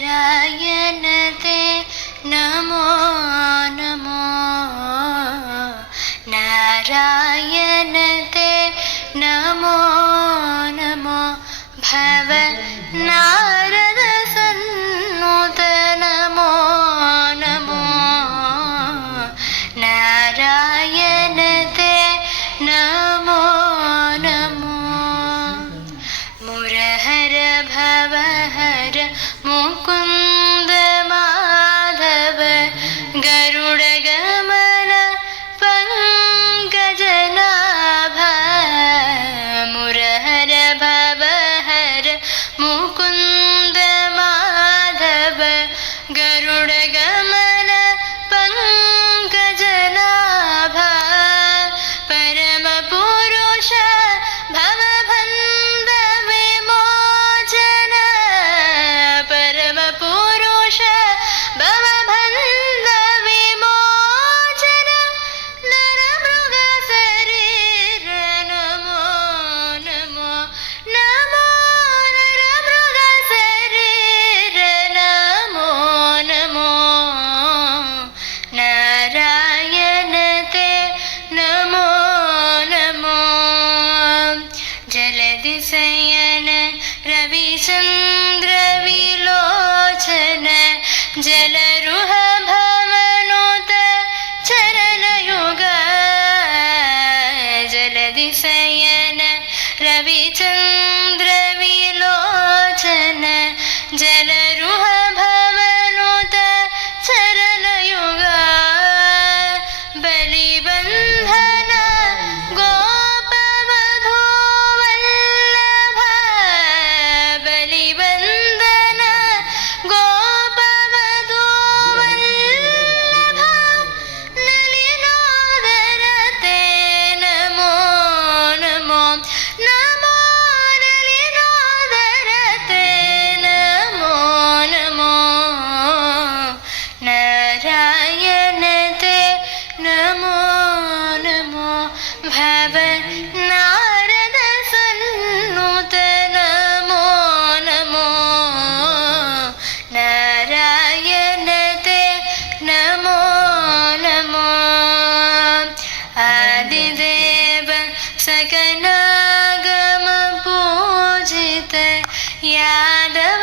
नारायण ते नमो नमो नारायण ते नमो नमो भव नारद सन्नुत नमो नमो नारायण ते नमो नमो मुरहर भवहर मुकुन्द माधव गरुड गमन पंकजनाभ मुरहर भवहर मुकुन्द माधव गरुड गमन पंकजनाभ परम पुरुष भवबन्ध विमोचन परम पुरुष भवबन्ध विमोचन नरमृग शरीर नमो नमो नमो नरमृग शरीर नमो नमो नारायण ते नमो नमो जलधि शयन रविचन्द्र विलोचन जलरुह भवनुत चरणयुग जलधि शयन रविचन्द्र विलोचन जलरुह भवनुत चरणयुग बलिबन्धन गोपवधू वल्लभ बलिबन्धन गोपवधू वल्लभ नलिनोदर ते नमो नमो नमो नलिनोदर ते नमो नमो नारायण ते नमो नमो भव नारद सन्नुत नमो नमो नारायण ते नमो नमो आदिदेव सकनागम पूजित यादव